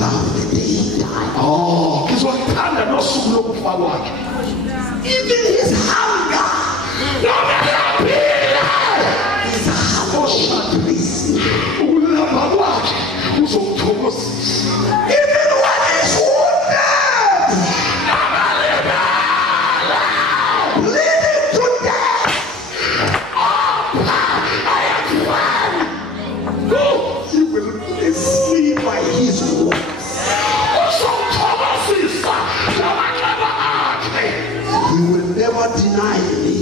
love the day he died. Even his hunger. His hunger shall please me. Even when he's wounded, bleeding to death, he will bless me by his words. He will never deny me.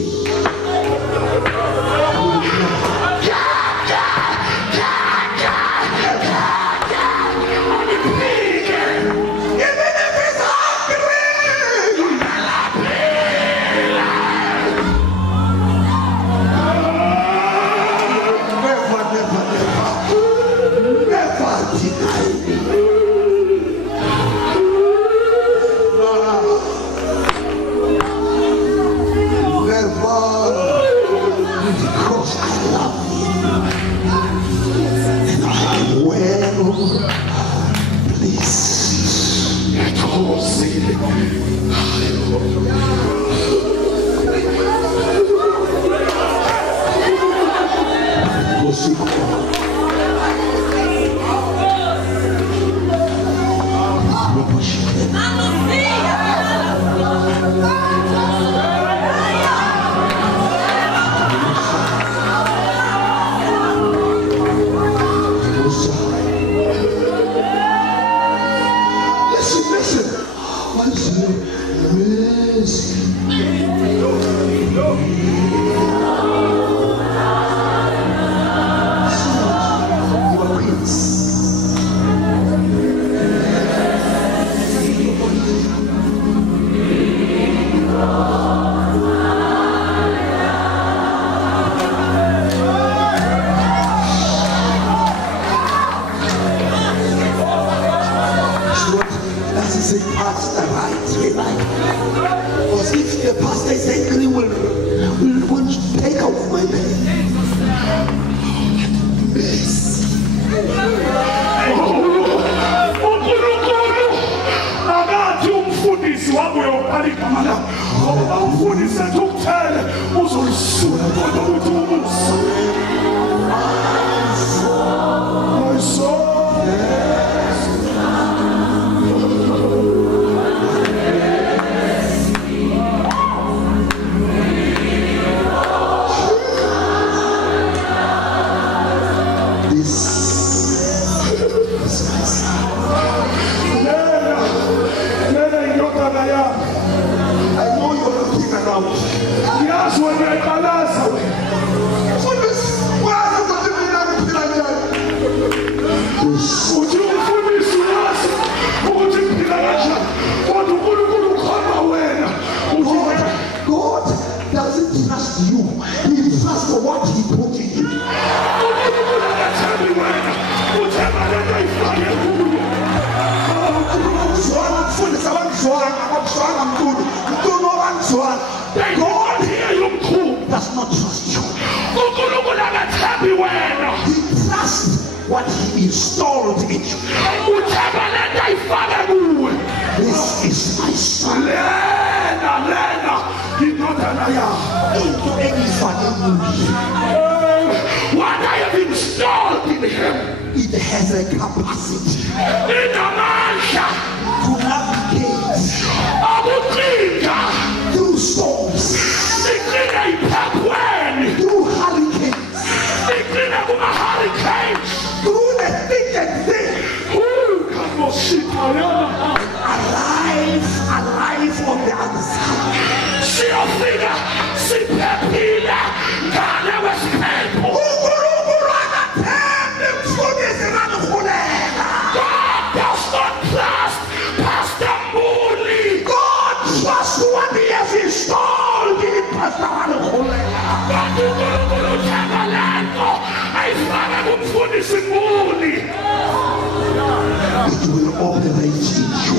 It will operate in you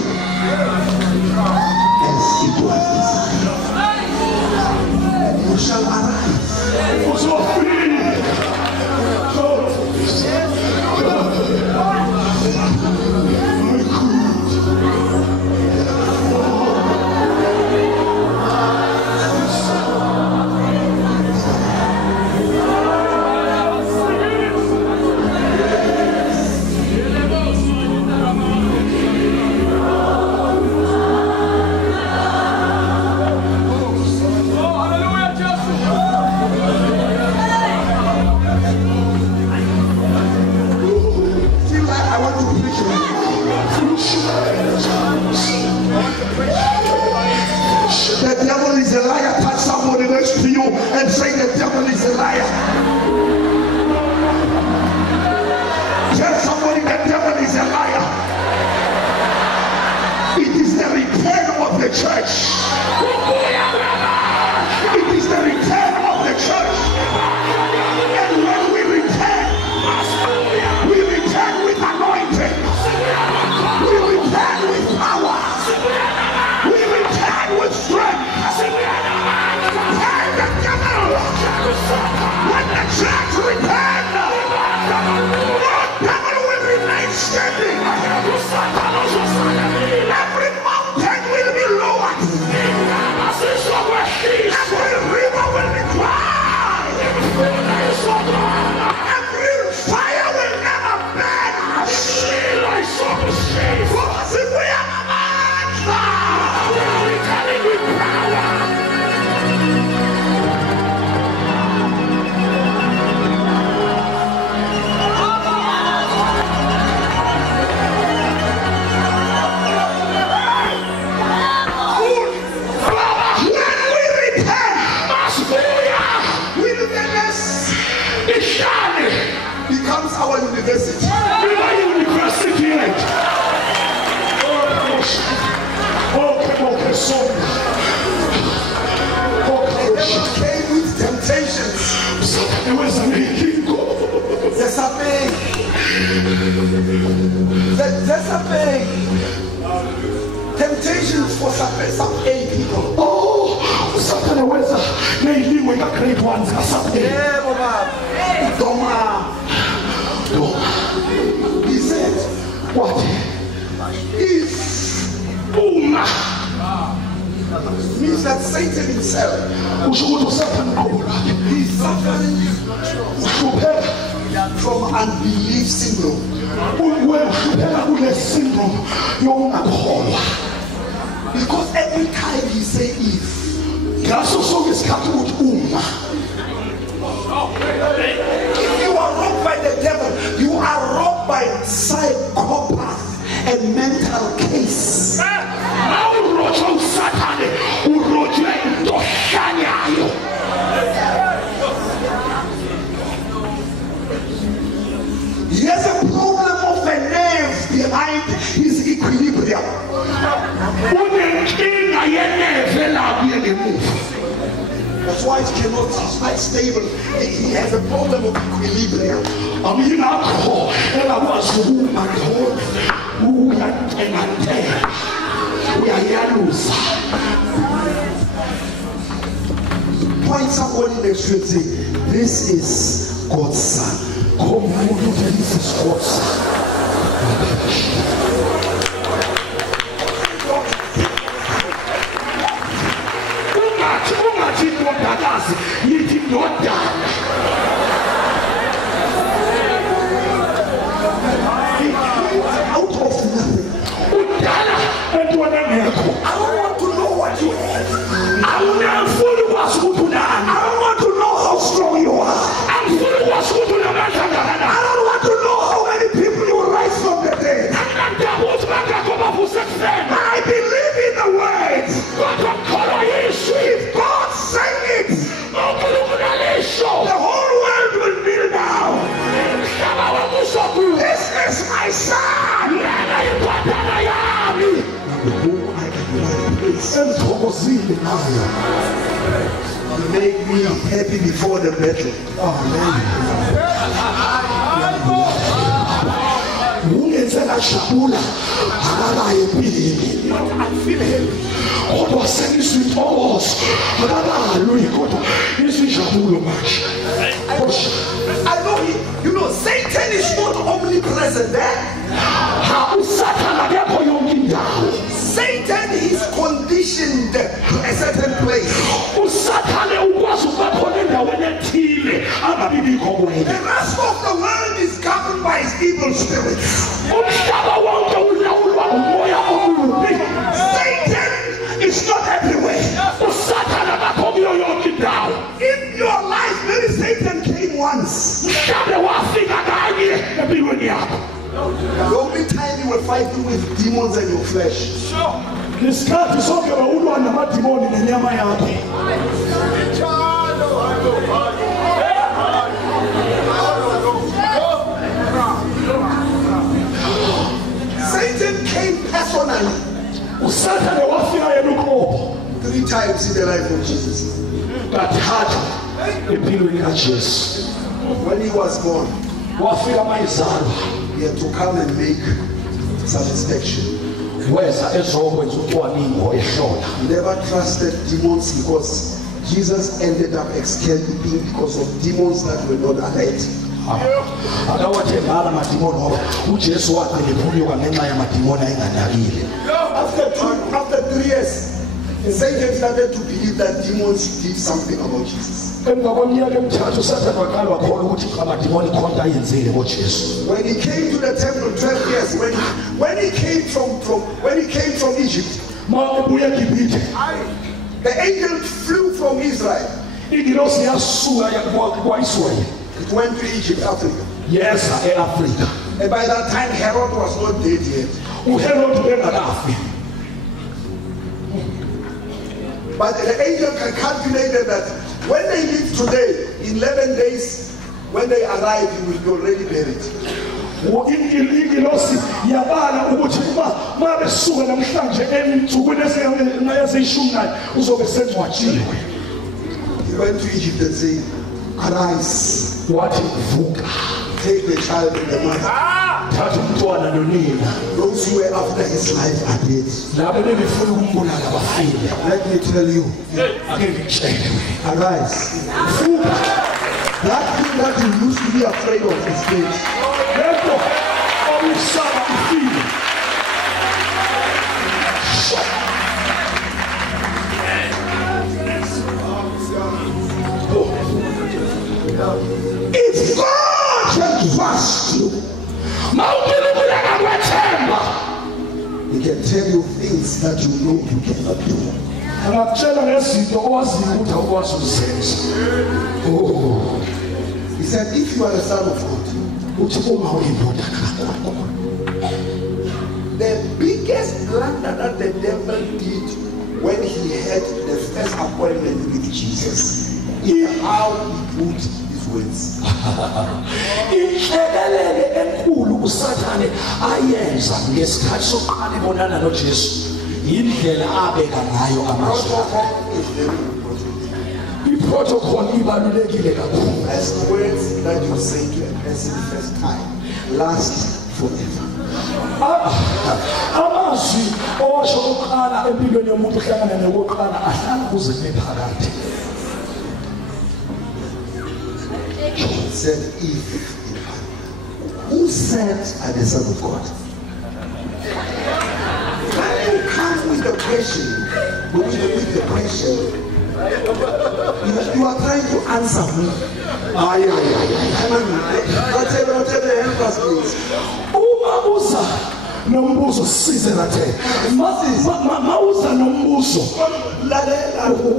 as it was designed. You shall arise. our university. Okay, so Came with temptations. There's a big temptations for some eight people. oh, Satan aweza na elimu ya grade 1 za Satan. Doma. He said, What? if means that Satan himself Ushuhudu Satan kubura. is suffering Ushupera. from unbelief syndrome. Uwe ushupera ule syndrome yonakholwa. Because every time he say if, Ngaso sonke isikhathi uthi uma. if you are robbed by the devil, you are robbed by psychopath and mental case. Awurotshwa uSathane urotshwe into hlanyayo. He has a problem of the nerves behind his equilibrium. Unenkinga yeneve lapho ngemuva. That's why he cannot, he's not stable. He has a problem of equilibrium. Amyingakho engakwazi ukuma khona. Uyantengantenga. Uyayaluza. Point somebody next to you and say, this is God's son. Komuntu this is God's son. Ungathi ndodakazi yithi ndodana. Out of nothing. Udala entwana ngekho. I don't want to know what you have. Awunafuni ukwazi ukuthi unani. I don't want to know how strong you are. Angifuni ukwazi ukuthi unamandla I kangakanani. don't want to know how many people you rise from the dead. Angindaba ukuthi bangakho bavusekusena. I believe in the word. Kodwa ngikholwa yizwi. If God say it, uNkulunkulu alisho. the whole world will kneel down. Umhlaba wonke uzokuwa. This is my son. Lena yindodana yami. Whom I am well pleased. Sengithokozile ngayo. Make me happy before the battle. Ungenze ngajabula akakaye empilweni. I feel happy. Kodwa sengizwa intokozo akakalwi kodwa isijabulo manje. I know Satan is not omnipresent there. Ha uSathane akekho yonke indawo. Satan is conditioned to a certain place. uSathane ukwazi ukuba khona endaweni ethile angabibikho The kuwena. rest of the world is governed by his evil spirits. Umhlaba wonke ulawulwa umoya omubi. Satan is not everywhere. uSathane akakho kuyo yonke indawo. In your life, maybe Satan came once. Mhlawumbe wafika kanye empilweni yakho. The only time you were fighting with demons and your flesh. Isikhathi sonke bawulwa namadimoni nenyama yakho. Satan came personally uSathane wafika yena uqobo 3 times in the life of Jesus. kathathu empilweni kaJesu. When he was born, Wafika mayizalwa he had to come and make some inspection. weza ezokwenza ucwaningo ehlola. He never trusted demons because Jesus ended up escaping because of demons that were not alert. Akawathembanga amadimoni ngoba uJesu wagcina ephuluka ngenxa yamadimoni ayenganakile. After 3 years, Satan started to believe that demons did something about Jesus. Emva kweminyaka emithathu uSathane waqala wakholwa ukuthi amadimoni khona ayenzile ngoJesu. When he came to the temple 12 years, when he came from Egypt, Mayebuya eGibhithe the angel flew from Israel. ingilosi yasuka kwaIsrael It went to Egypt, Africa. yeza eAfrika. And by that time, Herod was not dead yet. uHerod bengakafi. But the angel calculated that when they live today, in 11 days, When they arrive, you will be already buried. Ingilosi yabala ukuthi uma besuka namhlanje ensukwini eziyishumi nayo uzobe sengcwatshiwe. He went to Egypt and said, arise, Wathi vuka, take the child and the mother. thatha umntwana nonina. Those who were after his life are dead. Labo bebefuna ukumbulala bafile. Let me tell you, Ake ngitshele wena. arise. Vuka. That thing that you used to be afraid of is dead. Lento obusaba ifile. If God can trust you, He can tell you things that you know you cannot do. Angakutshela ngezinto owaziyo ukuthi awukwazi uzenza. He said, if you are a son of God, Uthi uma uyindodana kaNkulunkulu. the biggest blunder that the devil did when he had the first appointment with Jesus is how he put his words. Inhlekelele enkulu uSathane ayenza ngesikhathi sokuqala ibonana noJesu indlela abeka ngayo amazwi. Protocol is very important. Iprotocol ibalulekile kakhulu. As words that you say to a person the first time last forever. Amazwi owasho oqala empilweni yomuntu uhlangana newoqala ahlala kuze nephakade. He said, who said I'm the son of God? When you come with the question, with the question, you are trying to answer me. Whatever help us, please. Uza nombuzo size nathi. Mawuza nombuzo.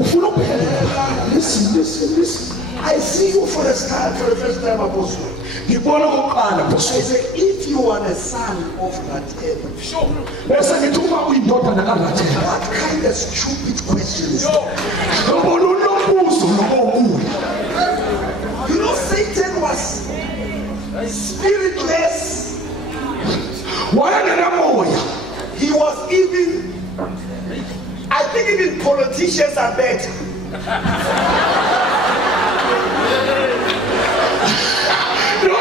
Ufuna ukuphendula. Listen. I see you for the first time, Apostle. Ngibona okokuqala I say, if you are the son of Rachel, bese ngithi uma uyindodana kaRachel, what kind of stupid question is that? ngibona unombuzo lokukhulu. You know, Satan was spiritless. Wayenemoya. He was even, I think even politicians are better.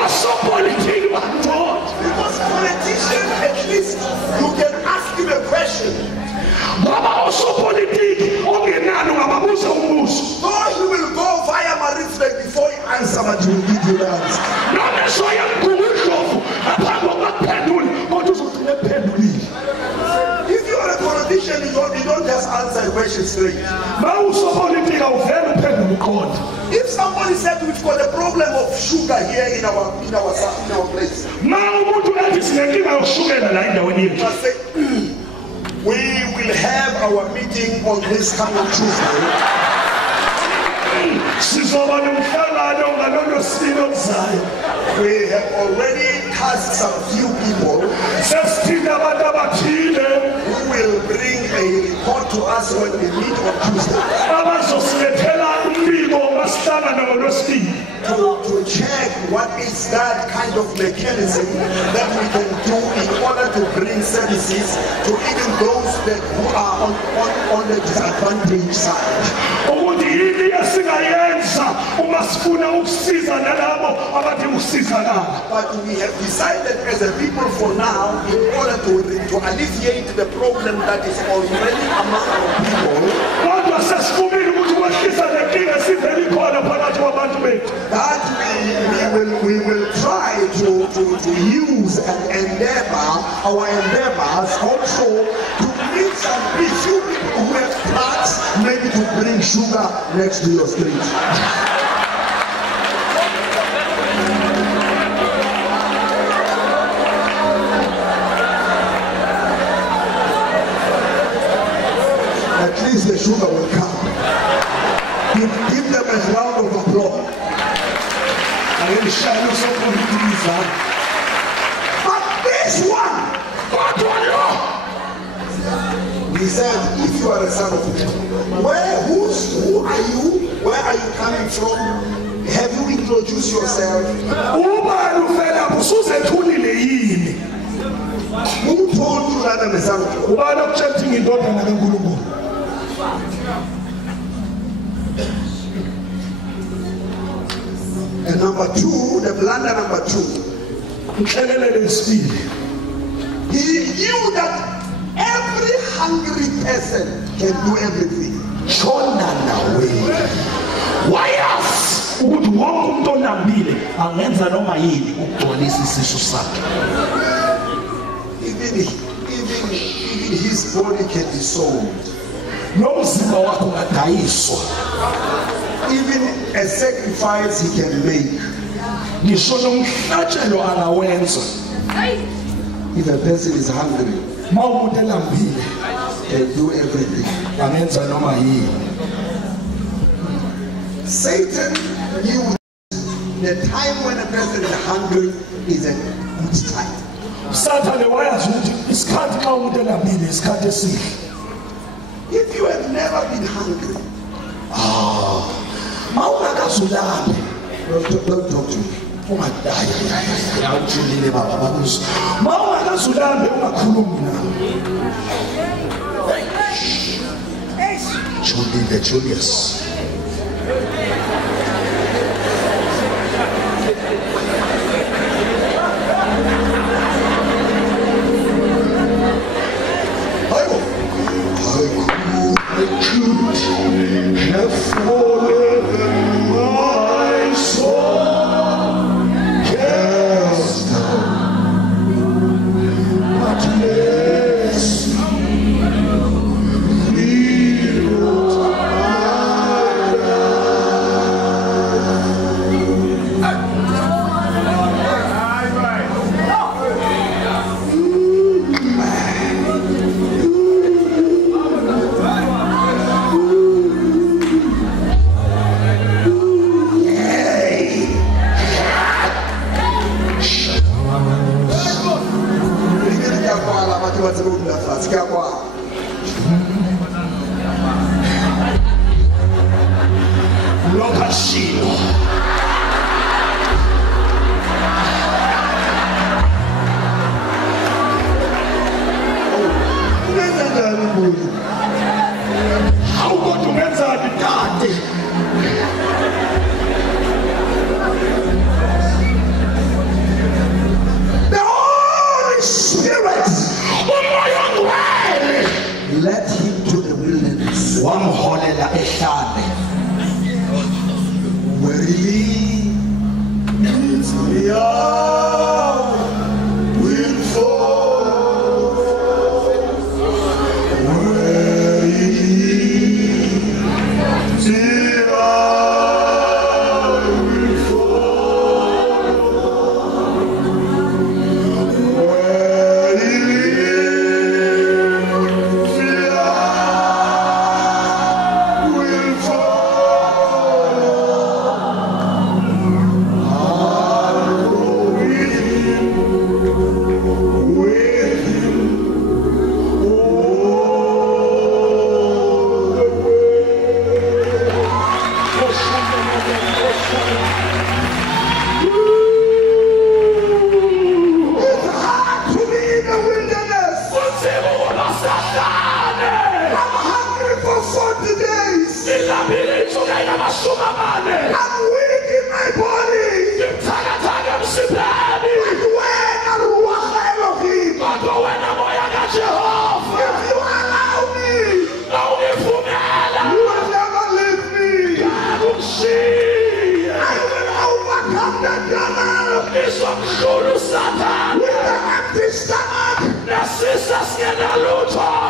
So politics was taught. Because politicians, at least, you can ask him a question. Baba also politics. Ongenani ungababuza umbuzo. Or he will go via Maritzburg before he answers, but he will give you the answer. Noma soya ngumhlofu aphambi kokuphendula kodwa uzogcina ephendulile. If you are a politician, you don't just answer a question straight. Mawuso politics awuvela uphendula uqonda. If somebody said we've got a problem of sugar here in our place, Ma umuntu ethi sinenkinga yoshukela la endaweni yethu. I say, we will have our meeting on this coming Tuesday. Sizoba nomhlangano ngalolo silo okuzayo. We have already cast some few people Sesithinta abantu abathile who will bring a report to us when we meet on Tuesday abazosilethela umbiko masihlangana ngolwesibili. to check what is that kind of mechanism that we can do in order to bring services to even those that who are on the disadvantaged side. Ukuthi yini esingayenza uma sifuna ukusiza nalabo abadinga ukusizakala. But we have decided as a people for now, in order to alleviate the problem that is already among our people, Kodwa sesivumile ukuthi kwehlisa lenkinga esivele ikhona phakathi kwabantu bethu. that we will try to use and our endeavors also to meet some few people who have plans maybe to bring sugar next to your street. At least the sugar will come. Give them a round of applause. But this one, he said, if you are a son of God, who are you? Where are you coming from? Have you introduced yourself? Who told you that I'm a son of God? And number two, the blunder number two. He knew that every hungry person can do everything. Why else would walk to Nambile and enter no maili even his body can be sold. Even a sacrifice he can make. If a person is hungry, can do everything. Satan knew the time when a person is hungry is a good time. If you have never been hungry, don't talk to me. Julius. I could have fallen my soul cast down, but bless me, Lord, led him to the wilderness, where he will fall, where he will fall, where he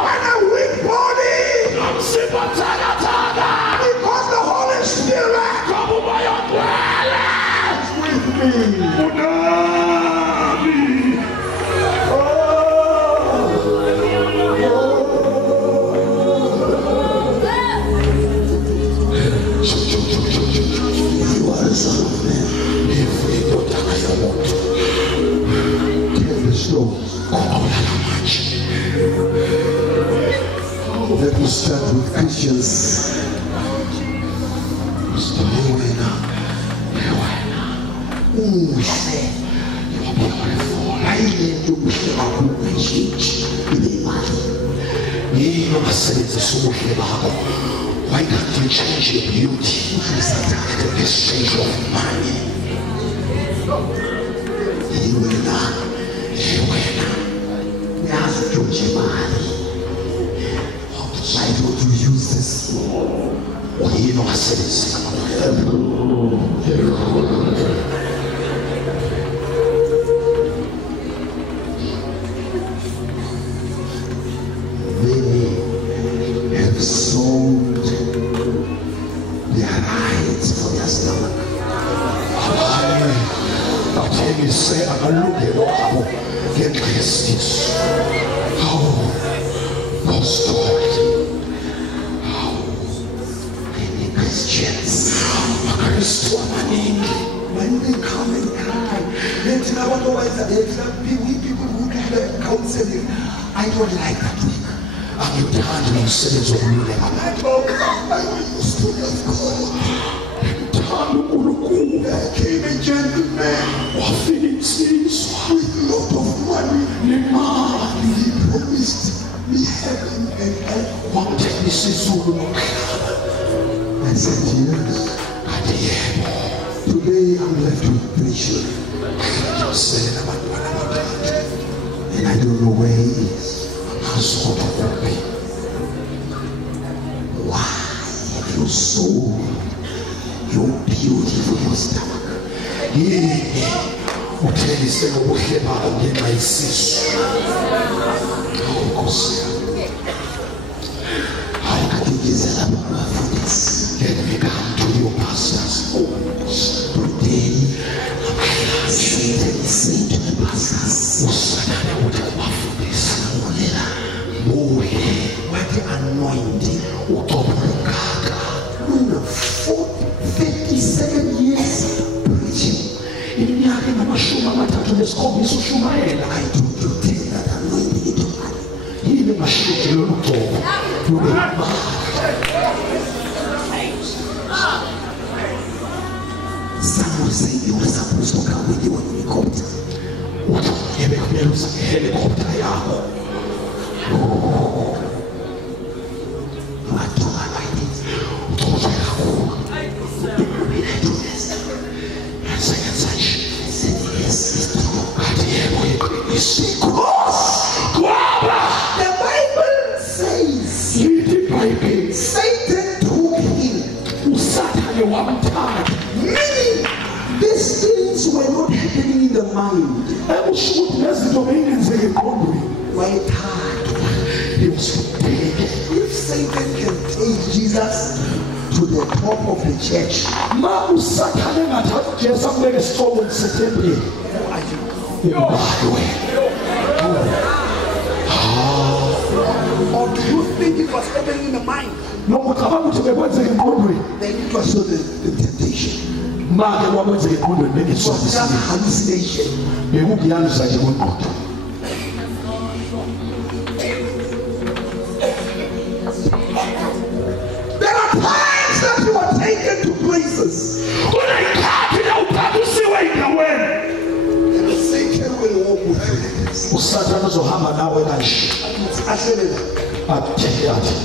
and a weak body, because the Holy Spirit is with me. You are the Son of Man. Take the stones. Let me start with Christians. umuhle ayilento ubuhle bakho ungatshintshi ibe imali yini ongasebenzisa ubuhle bakho? Why can't you change your beauty to the exchange of money? yiwena uyazi untshontsha imali. Why don't you use this? Yini ongasebenzisa? Many have sold their rights for their stomach. Bathengise amalungelo abo ngenxa yesisu. Lost Many Christians, Kristu amaningi when they come and cry, let's now otherwise we people who do the counseling. I don't like that work. angithandi umsebenzi wokululeka. I used to love God. Ngithanda uNkulunkulu. There came a gentleman Wafika insizwa with a lot of money. nemali. He promised me heaven and earth. Wangithengisa izulu nomhlaba. I said yes. Kanti yebo, Today I'm left with 3 children. ngisele nabantwana abathathu. And I don't know where he is. Angazi ukuthi ukuphi. Why have you sold your beauty for your stomach? Yini uthengise ngobuhle bakho ngenxa yesisu? Nkosi yami, I think it's a lot of this. let me come to your pastors. Today, Satan is saying to the pastors, Usathane uthi abafundisi Mole, what the anointing. uqobo lungaka. 57 years preaching. Iminyaka engama-37 ushumayela. I told you take that anointing into my life. Yini mashidi lolu qobo lube yimali? Someone said you were supposed to come with your helicopter. Uthi ngebekumele uze ngehelikopter yakho. You are too anointed. Ucotshwe kakhulu. When I do this, Ngisebenza nje. I said yes, it's true. Kanti yebo iqiniso. Because the Bible says Lithi iBhayibheli, Satan took him, uSathane wamthatha. meaning these things were not happening in the mind. Ekusho ukuthi lezinto beyingenzeki engqondweni. Wayethathwa. He was taken. If Satan can take Jesus to the top of the church, Ma uSathane engathatha uJesu ambeke esihlokweni sethempeli. Ubhalwe. or do you think it was happening in the mind? Noma ucabanga ukuthi bekwenzeka engqondweni. Then it was so the temptation. Make kwakwenzeka engqondweni It was just bengiswabisile. hallucination. Bekukuyaluza nje kwengqondo. There are times that you are taken to places Kuney'khathi la uphathisiwe endaweni. and Satan will walk with you. uSathane uzohamba nawe kanje. Ahlele Athi athi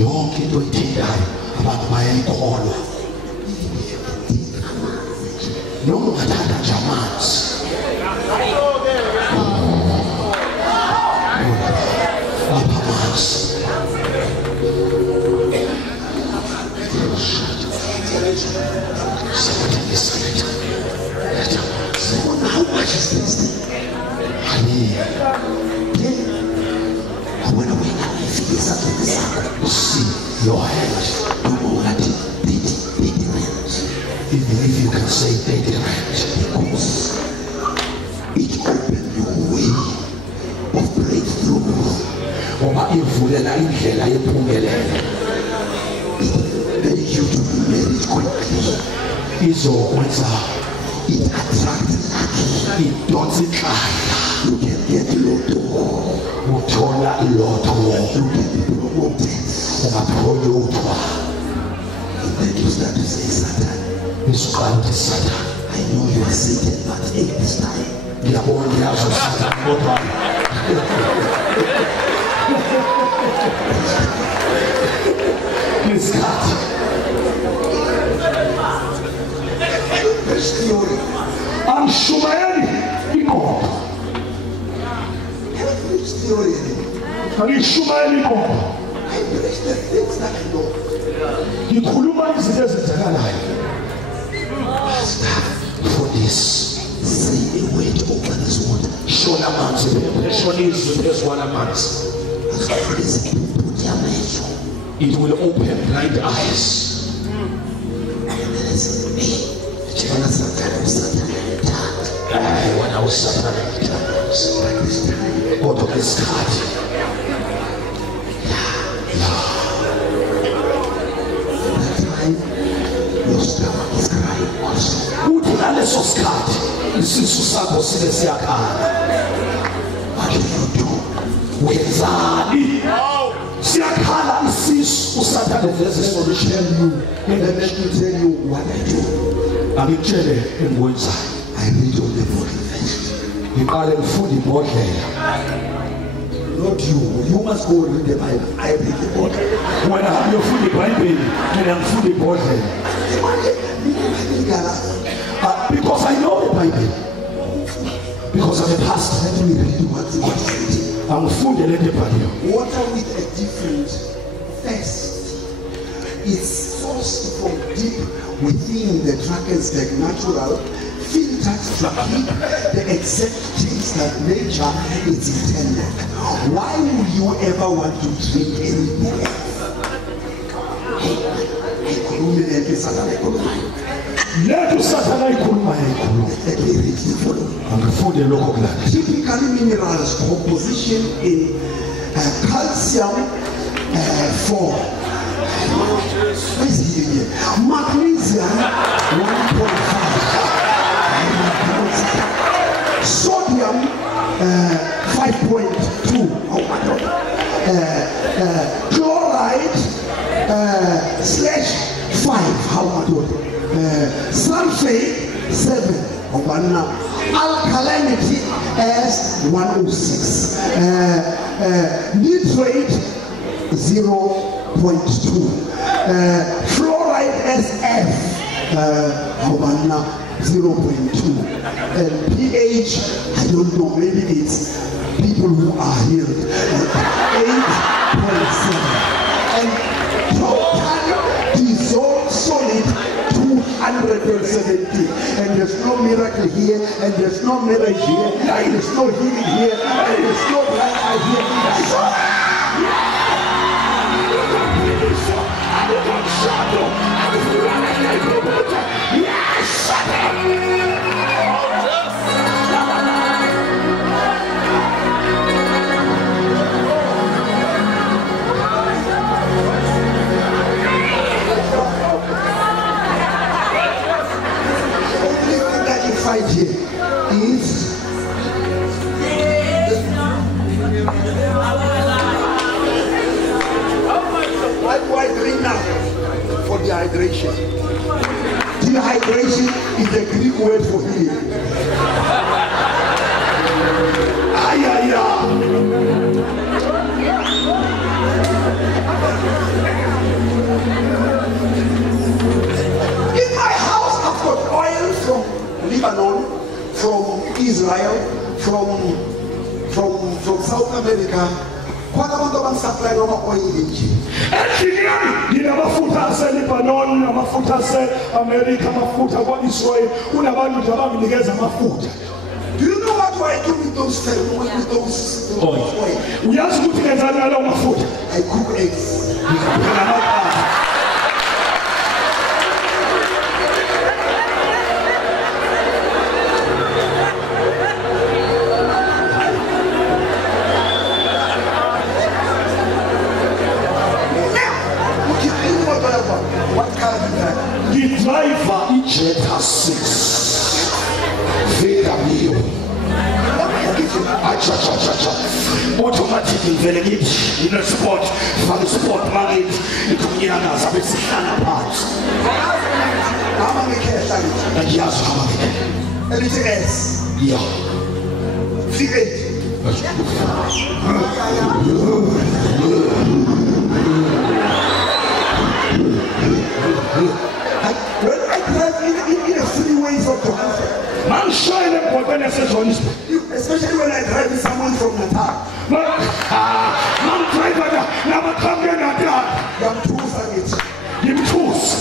yonke into oyithindayo abantu bayayikholwa. Noma ungathanda nje amanzi. Apha amanzi. How much is this thing? Honey, When I went out, I figured something is up. see your hand. No more than 30 rand. Even if you can say 30 rand. Because it opened your way of breakthrough. Ngoba ivulela indlela yempumelelo. It made you to be married quickly. Izokwenza It attracted lucky. idonsa inhlaya. You can get lotto. Uthola iloto. You can be promoted. And then you start to say, Satan, I know you are Satan, but hey, this time. I'm Shumaeli. Theory. I'm Shumaeli. I preach the things that I know. For this, say a word over this water. It will open blind eyes. When I was Satan, out of this card. Your stomach is crying also. What do you do? Let me tell you what I do. I read on the body first. Not you. You must go read the Bible. I read the body. When I have your food, the Bible, and I'm food, the body. Because I know the Bible. Because I'm a pastor. Let me read what it is. I'm food, the Bible. Water with a different thirst. It's sourced from deep within the Drakensberg natural, filtered to keep the exact taste that nature is intended. Why would you ever want to drink anything else? Typically minerals composition in calcium 4, magnesium 1.5, sodium 5.2, oh my God, chloride /5, how much? Sulfate 7, alkalinity as 106, nitrate 0.2, fluoride SF 0.2, and pH, I don't know, maybe it's people who are healed, 8.7, and total dissolved solid 270, and there's no miracle here, and there's no marriage here, and there's no healing here, and there's no blind eye here. Everything that you find here is what do I drink now for dehydration? Dehydration is the Greek word for healing. In my house, I've got oil from Lebanon, from Israel, from South America. What about the supply of oil in Nina mafuta ase Lebanon, mafuta ase America, mafuta kwa Israel. Una bantu tabamnikeza mafuta. Do you know what I do with those oil? Uyazi ukuthi ngenzani ngalo mafuta? I cook eggs. What kind of that? The driver Jetta 6 VW. automatically vele kithi ine sport faka sport market ikunyakaza bese hlala phansi Hamba ngekhehla ngithi. ngiyazi hamba ke Elithi S. yeah V8. When I drive in the freeways of Johannesburg, man shine empotweni yasejohannesburg especially when I drive with someone from Natal, man driver namakhambe natal ngiyamthusa ngithi. ngimthusi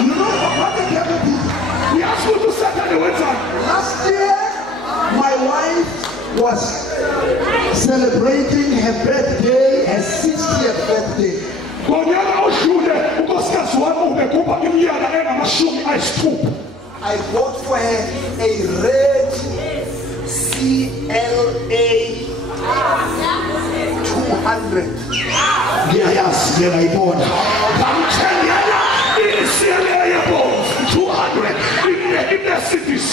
You know what the devil did? uyazi ukuthi usathane wenzani Last year, my wife was celebrating her birthday, her 60th birthday. ngonyaka odlule unkosikazi wami ubegubha iminyaka engamashumi I bought for her a red CLA 200. ngiyayazi ngiyayibona ngamthengela isiele yebomvu 200 inesidis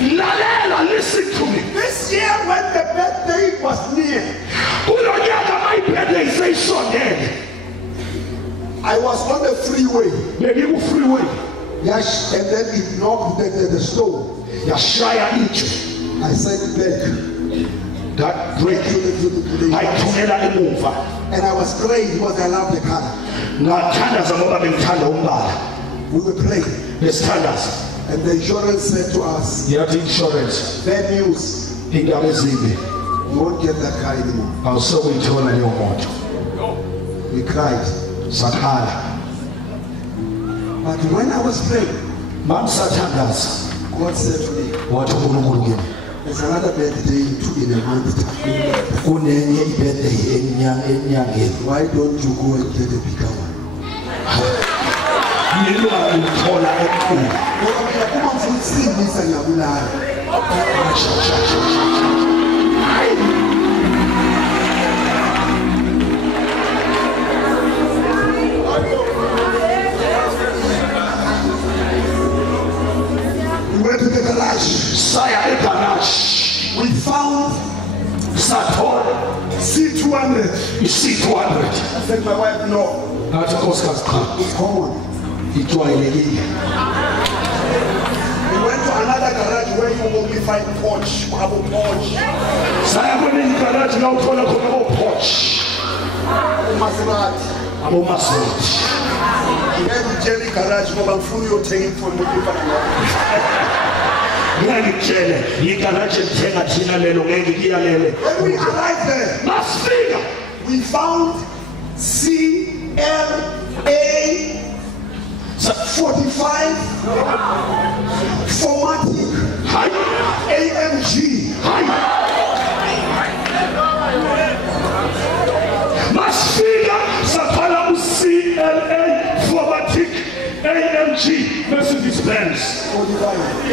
lalela listen to me This year, when the birthday was near, kulo nyaka my-birthday seyisondele I was on the freeway. bengiku-freeway Yes, and then it knocked the stone. yashaya itshe I sent back that break to the ngayithumela emuva and I was praying because I love the color. ngathandaza ngoba bengithanda umbala We were praying, besithandaza and the insurance said to us, yathi insurance bad news, indaba ezimbi you won't get that car anymore. awusokuyithola leyo moto We cried. sakhala But when I was praying, mamsathandaza God said to me, wathi unkulunkulu kimi there's another birthday in a month time. kunenye ibirthday enyangeni Why don't you go and get a bigger one? yilwa ukuthola enkulu Ngoba mina uma ngifundisisa ngiyabulala. We went to the garage. saya egaraji We found sathola C200. i-C200 I said my wife, no, ngathi nkosikazi cha it's common. ijwayelekile We went to another garage where you only find Porsche, Porsche, saya kwenye igaraji la uthola khona abo-Porsche Maserati. abomaserati Then Jelly garage ngoba ngifuna uyothenga ifoni lokufana ngeke ngitshele igaraji elithenga thina lelo ngeke ngiyalele When we arrived there, masifika we found CLA 45 Formatic hayi AMG. hayi masifika sathola u-CLA Formatic AMG Mercedes-Benz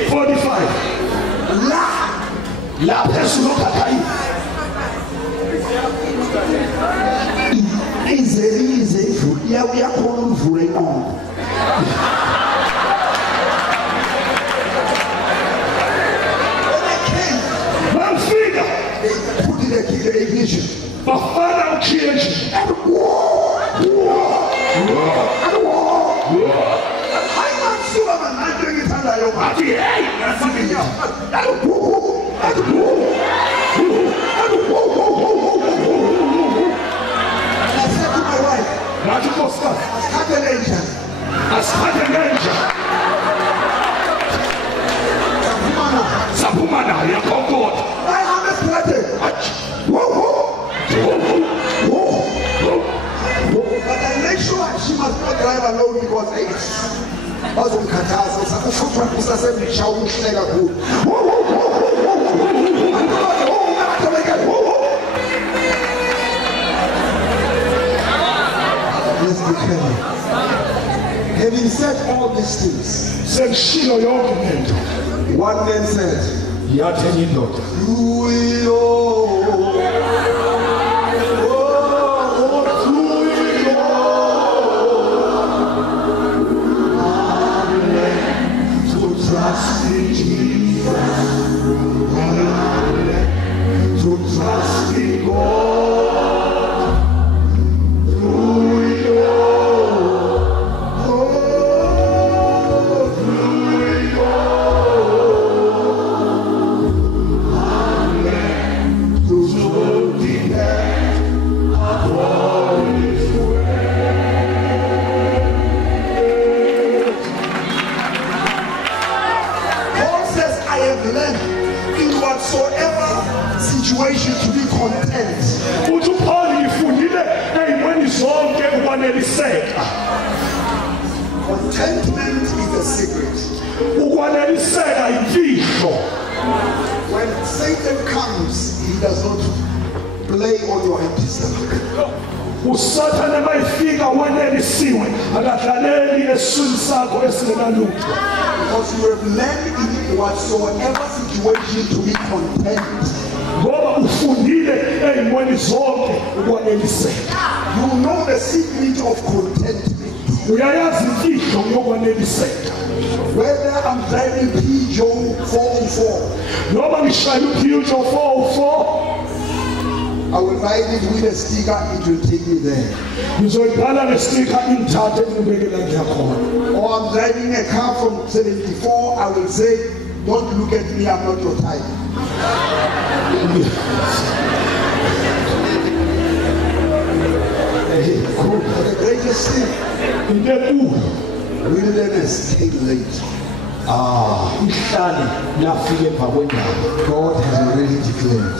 45 la phezulu okhathayi Ize ivula iyakhona ukuvula inqondo. When I came, bafika they put in the ignition. bafana ukhiyenji And hayi masuka manje ngithandayo manje. athi hey I said to my wife, ngathi nkosikazi asithathe lenja. asiphathe ngenja saphuma nayo yakhonkotha Bayihambe esitrateni. But I make sure she must not drive alone because bazomkhathaza usakufuthwa usasemsha umuhle kakhulu. Let's be careful. all these things. Sengishilo yonke lento. One man said, Yathi enye indoda. Trust in Jesus, to trust in God, through it all, through it all, amen. To so depend upon His word. Paul says, I have learned in whatsoever situation to be content. Uthi uPaul ngifundile ezimweni zonke ukwaneliseka. Contentment is the secret. Ukwaneliseka imfihlo. When Satan comes, he does not play on your empty stomach. Usathane mayifika wenelisiwe akadlaleli esiswini sakho esingenalutho. Because you have learned in whatsoever situation to be content. Ngoba ufundile ezimweni zonke ukwaneliseka. You know the secret of contentment. Uyayazi imfihlo yokwaneliseka. Whether I'm driving Peugeot 404, Noma ngishayela uPeugeot 404, I will write it with a sticker, it will take me there. ngizoyibhala ngestika inthathe ngibekela ngiyakhona. Or I'm driving a car from 74, I will say, don't look at me, I'm not your type. Cool. But the greatest thing, Into enkulu wilderness take late. ihlali lafika emva kwendaba. God has already declared.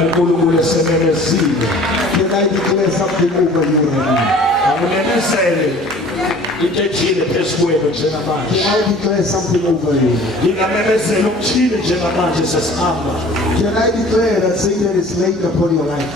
uNkulunkulu esemelezile. Can I declare something over you right now? Akunemezele into ethile phezu kwenu njengamanje. Can I declare something over you? Ngingamemezela ukuthile njengamanje sesihamba. Can I declare that Satan is late upon your life?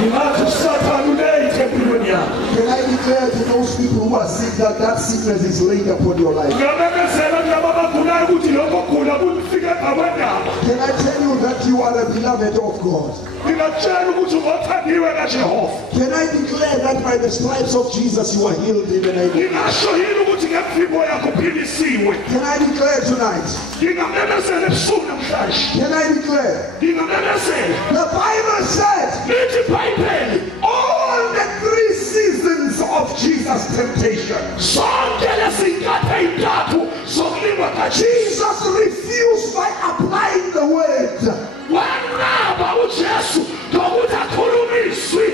Ngingathi uSathane ulate empilweni yakho. Can I declare to those people who are sick that that sickness is late upon your life? Ngingamemezela kulabo abagulayo ukuthi lokho kugula kufike emva kwendaba. Can I tell you that you are a beloved of God? Ngingatshela ukuthi ungothandiwe kaJehova. Can I declare that by the stripes of Jesus you are healed in the name of Jesus? Ngingasho yini ukuthi ngemvibo yakho uphilisiwe. Can I declare tonight? Ngingamemezela ebusuku namhlanje. Can I declare? Ngingamemezela. The Bible said Lithi iBhayibheli all the 3 seasons of Jesus' temptation. sonke lezinkathi ezintathu zokulingwa kaJesu. Jesus refused by applying the word. Wanqaba uJesu ngokuthi akhulumiswe.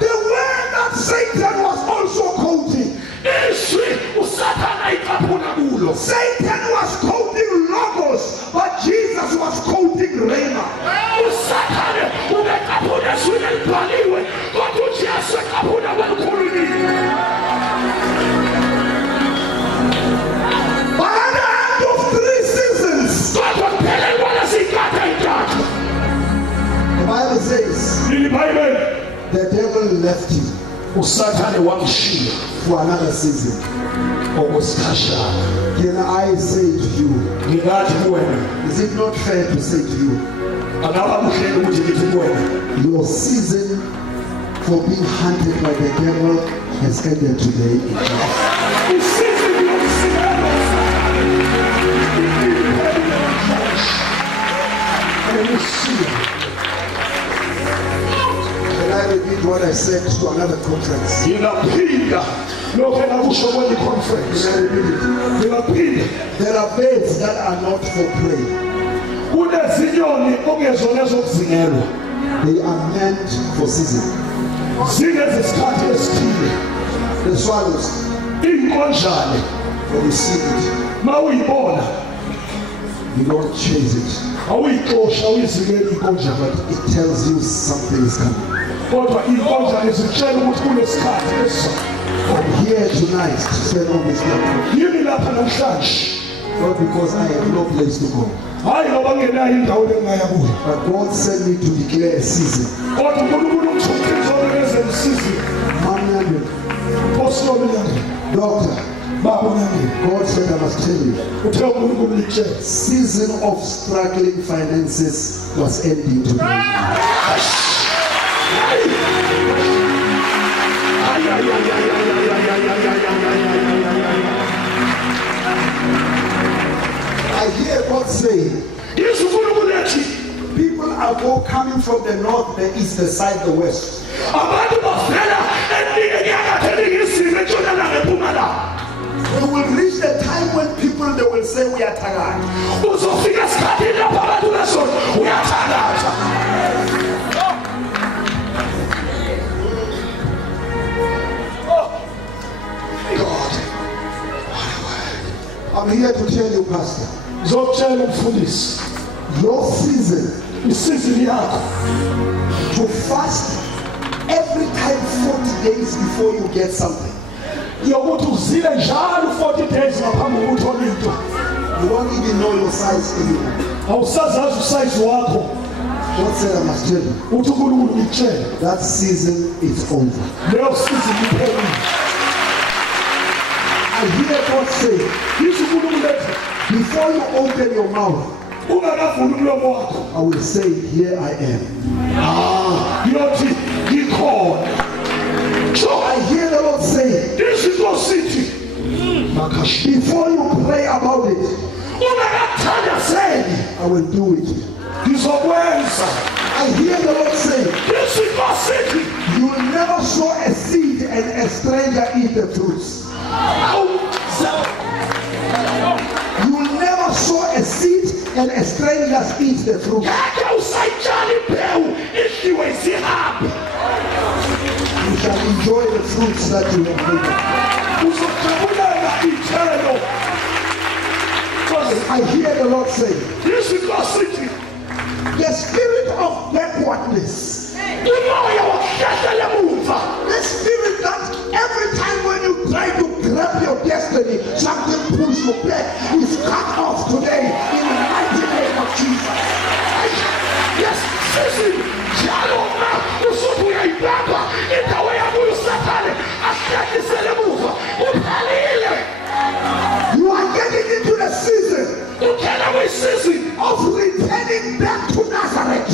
The word that Satan was also quoting. Iswi uSathane ayicaphuna kulo. Satan was quoting Logos, but Jesus was quoting Rhema. uSathane ubecaphuna eswini elibhaliwe kodwa uJesu ecaphuna kwelikhulumile. By the end of 3 seasons, Kodwa kuphelelwa lezinkathi ezintathu. the Bible says Leli iBhayibheli the devil left him uSathane wamshiya for another season. okwesikhashana. Can I say to you, Ngingathi kuwena is it not fair to say to you, angaba kuhle ukuthi ngithi kuwena your season for being hunted by the devil has ended today? isizini yokusilela uSathane iphelile namhlanje. Hallelujah. Can I repeat what I said to another conference? Ngingaphinda lokho engakusho kwenye conference. Can I repeat it? Ngingaphinda There are birds that are not for prey. kunezinyoni okungezona ezokuzingelwa. They are meant for season. Zinezisikhathi esithile. The swallows, Inkonjane when you see it, mawuyibona you don't chase it. awuyixosha uyizikela inkonjane. But it tells you something is coming. Kodwa inkonjane zitshela ukuthi kunesikhathi esizayo. I'm here tonight to stand on this platform. Yimi lapha namhlanje. Not because I have no place to go. Hayi ngoba ngenayo indawo engaya kuyo. But God sent me to declare a season. Kodwa uNkulunkulu ungithumile ngizobekeza isizini. Mama, Osinobilanga. doctor, God said, I must tell you, season of struggling finances was ending today. I hear God say, people are all coming from the north, the east, the south, the west. You will reach the time when people, they will say, we are tired. God, I'm here to tell you, Pastor, your season to fast every time 40 days before you get something. You don't even know your size anymore. God said, I must tell you, that season is over. I hear God say, before you open your mouth, I will say, here I am. So I hear the Lord say, this is your city. Before you pray about it, I will do it. I hear the Lord say, this is your city. You will never sow a seed and a stranger eat the fruits. You will never sow a seed and a stranger eat the fruit. You shall enjoy the fruits that you have made. I hear the Lord say, the spirit of backwardness, the spirit that every time when you try to grab your destiny, something pulls you back, is cut off today in the mighty name of Jesus. Yes, you are getting into the season of returning back to Nazareth.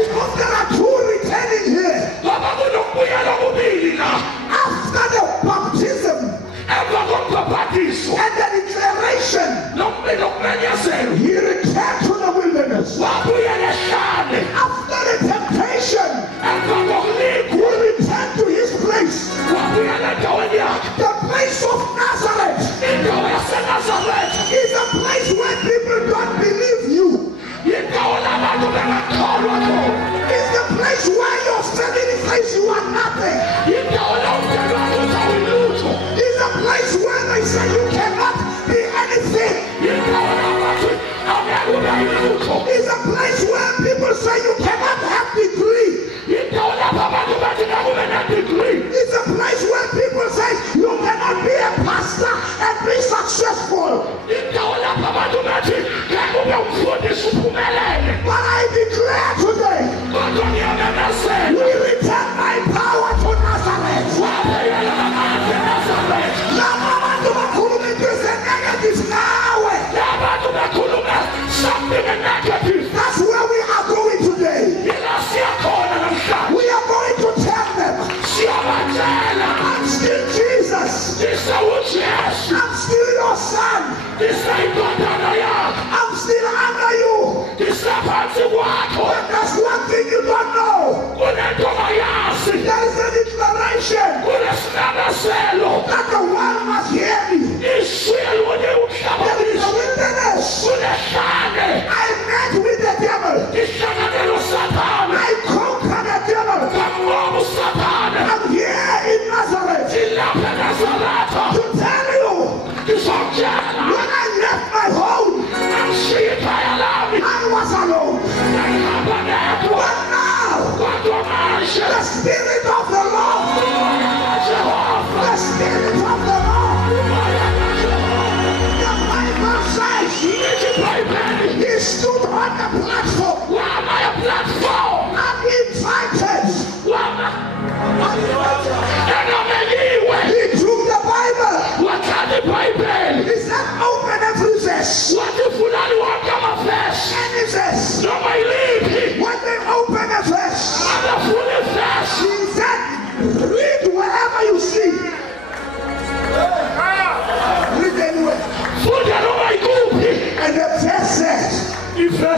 Because there are two returning here. After the baptism and the declaration, he returned to the wilderness. After the temptation, he returned to his place. The place of Nazareth is a place where people don't believe you. It's the place where your family says you are nothing. It's a place where they say you cannot be anything. It's a place where people say you cannot have degree. It's a place where people say you cannot be a pastor and be successful. But I declare today, we return my power to Nazareth. That's where we are going today. We are going to tell them, I'm still Jesus. I'm still your son. I'm still under you. But there's one thing you don't know. There is a declaration that the world must hear me. There is a wilderness. I met with the devil. I conquered the devil. I'm here in Nazareth to tell you, when I left my home, I was alone. But now, the Spirit of the Lord, the Spirit of the Lord, the Bible says he stood on the platform and invited.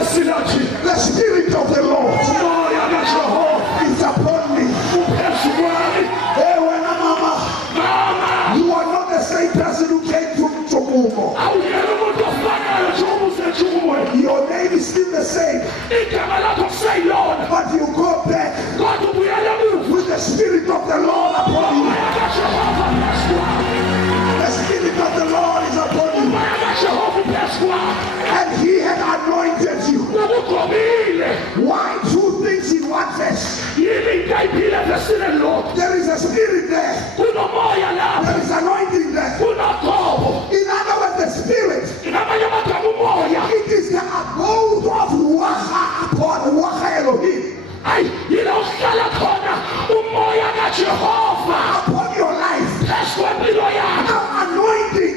The Spirit of the Lord is upon me. Hey, when Mama, you are not the same person who came to Chomumo. Your name is still the same, but you go back with the Spirit of the Lord upon you. The Spirit of the Lord is upon you, and He has anointed you. Why? Two things in one verse. There is a spirit there. There is anointing there. In other words, the Spirit, it is the abode of Ruach upon Ruach Elohim upon your life. Now anointing,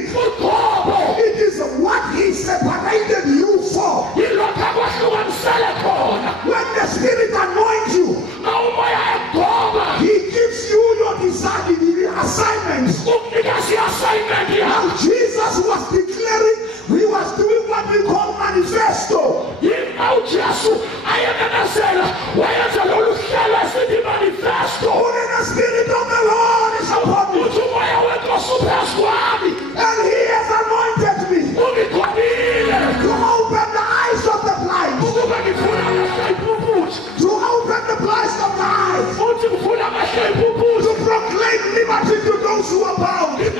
it is what He separated you for. When the Spirit anoints you, He gives you your assignments. Now Jesus was declaring, He was doing what we call manifesto. The Spirit of the Lord is upon me, and He has anointed me to open the eyes of the blind, to open the blind of the eyes, to proclaim liberty to those who are bound, and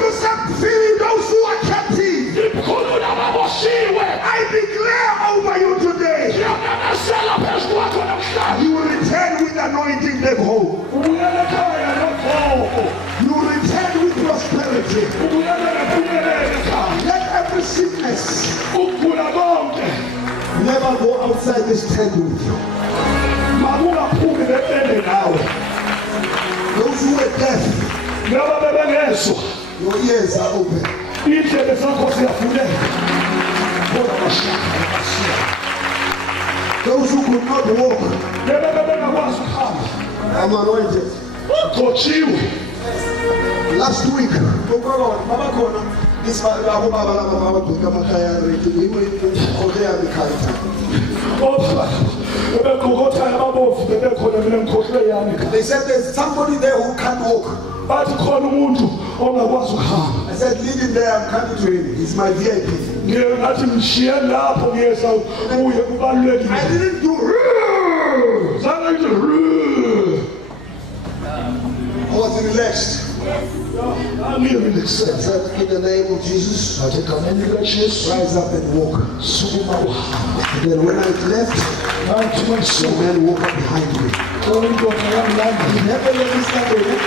to set free those who are captive. I declare over you today, you will return with anointing them home. You will return with prosperity. Let every sickness never go outside this tent with you. Those who are deaf, your ears are open. Those who could not walk, I'm anointed. Last week, this they said there's somebody there who can't walk. I said, leave him there, I'm coming to him. He's my VIP. I didn't do I was relaxed. I said, in the name of Jesus, rise up and walk. And then when I left, the man walked up behind me. He never let me stand over.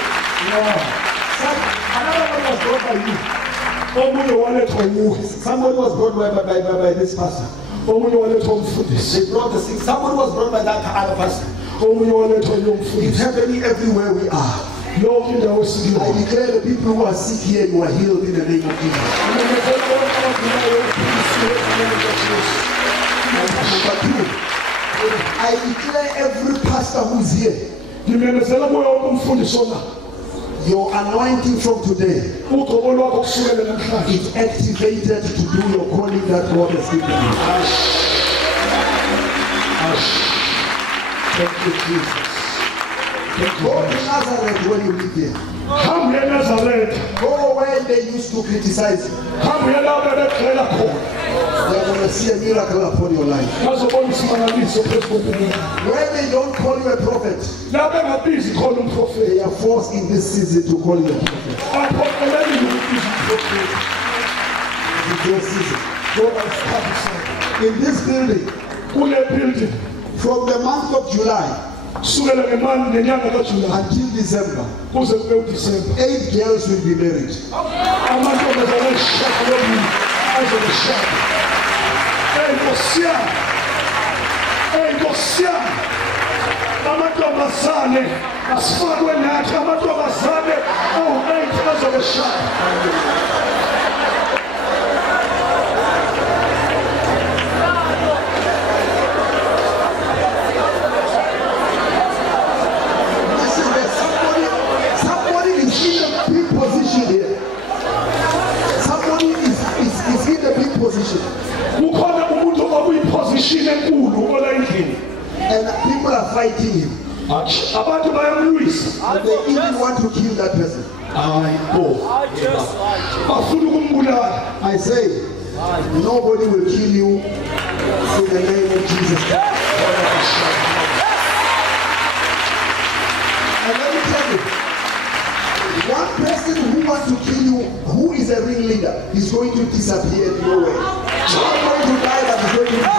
Somebody was brought by this pastor. They brought the sick. Somebody was brought by that other pastor. It's happening everywhere we are. I declare the people who are sick here and who are healed in the name of Jesus. Number two, I declare every pastor who's here, your anointing from today is activated to do your calling that God has given you. Thank you, Jesus. Go to Nazareth when you live there. Go where they used to criticize you. They're going to see a miracle upon your life. Where they don't call you a prophet, they are forced in this season to call you a prophet. It's your season. In this building, from the month of July until December, 8 girls will be married. Position. opposition enkulu olayindini. And people are fighting him. Abantu bayamlwisa. And they even want to kill that person. Bafuna ukumbulala. I say, nobody will kill you in the name of Jesus. And let me tell you, one person who wants to kill you, who is a ring leader, is going to disappear nowhere. Not going to die, but he's going to disappear.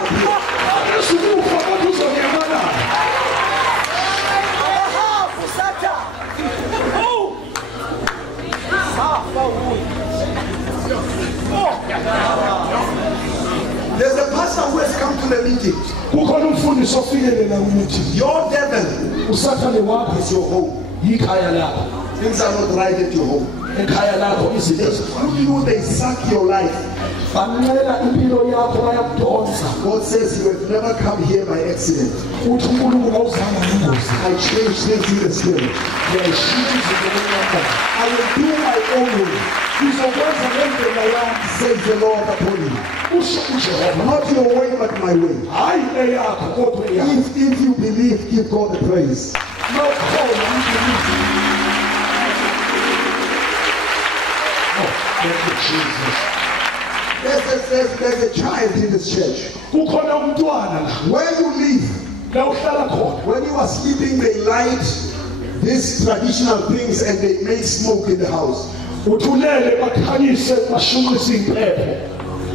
There's a pastor who has come to the meeting. Your devil is your home. Things are not right at your home. They suck your life. God says you have never come here by accident. I change things in the spirit. I will do my own way. Says the Lord upon you. Not your way, but my way. If you believe, give God the praise. Thank you, Jesus. There's a child in this church. Where you live, when you are sleeping, they light these traditional things and they make smoke in the house.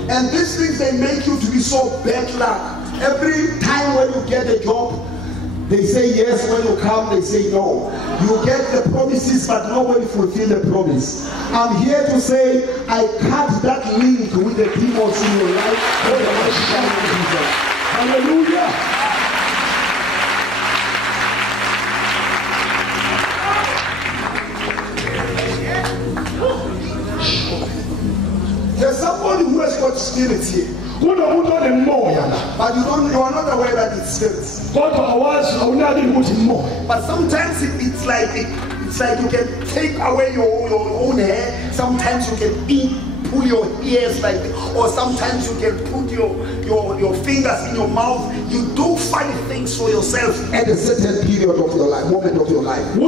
And these things, they make you to be so bad luck. Every time when you get a job, they say yes. When you come, they say no. You get the promises, but nobody fulfill the promise. I'm here to say, I cut that link with the demons in your life. Hallelujah. There's somebody who has got spirits here. But you are not aware that it's spirits. But sometimes it's like you can take away your own hair. Sometimes you can pull your ears like, or sometimes you can put your fingers in your mouth. You do funny things for yourself at a certain period of your life, moment of your life. The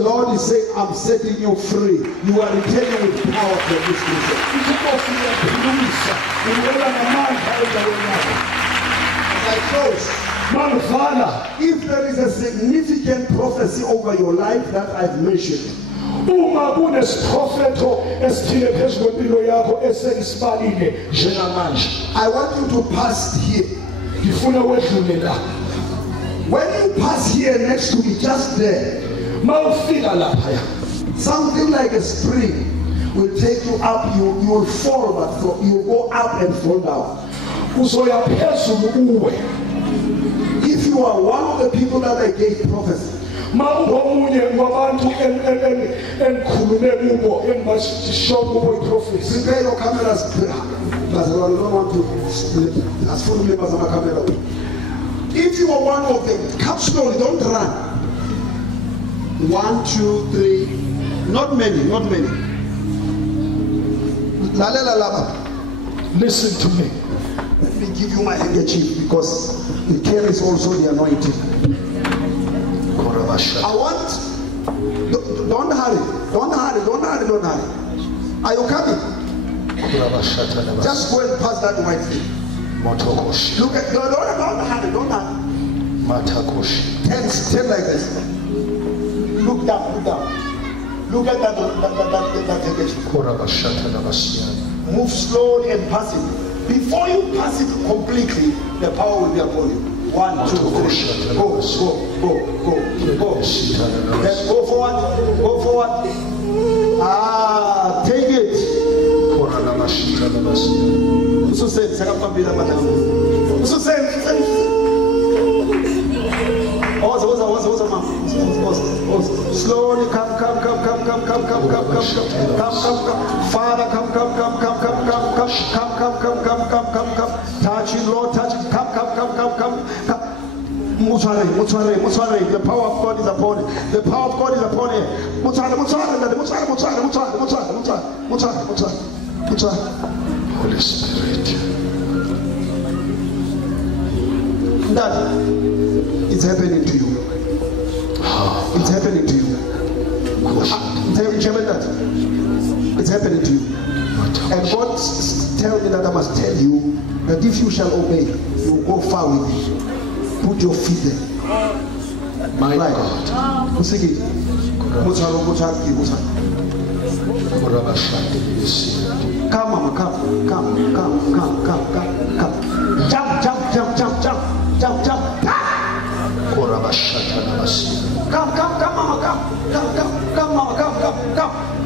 Lord is saying, I'm setting you free. You are returning with power from this mission. As I close, if there is a significant prophecy over your life that I've mentioned, I want you to pass here. When you pass here next to me, just there, something like a spring will take you up. You will fall, but you will go up and fall down. If you are one of the people that I gave prophecy, prepare your cameras. I don't want to split. If you are one of them, come slowly, don't run. 1, 2, 3. Not many. Listen to me. Let me give you my handkerchief because it carries also the anointing. I want, don't hurry. Are you coming? Just go and pass that white thing. Look at, don't hurry. Stand like this. Look down. Look at that handkerchief. Move slowly and pass it. Before you pass it completely, the power will be upon you. 1, 2, 3. Go. Let's go forward. Take it. Slowly come. Father, come. Touch him, Lord, touch him. Come. The power of God is upon it. The power of God is upon it. Holy Spirit. That it's happening to you. It's happening to you. Tell that it's happening to you. And God tells me that I must tell you that if you shall obey, you will go far with me. Put your feet there. My right. God. Come, mama, come. Jump. Come, mama, come.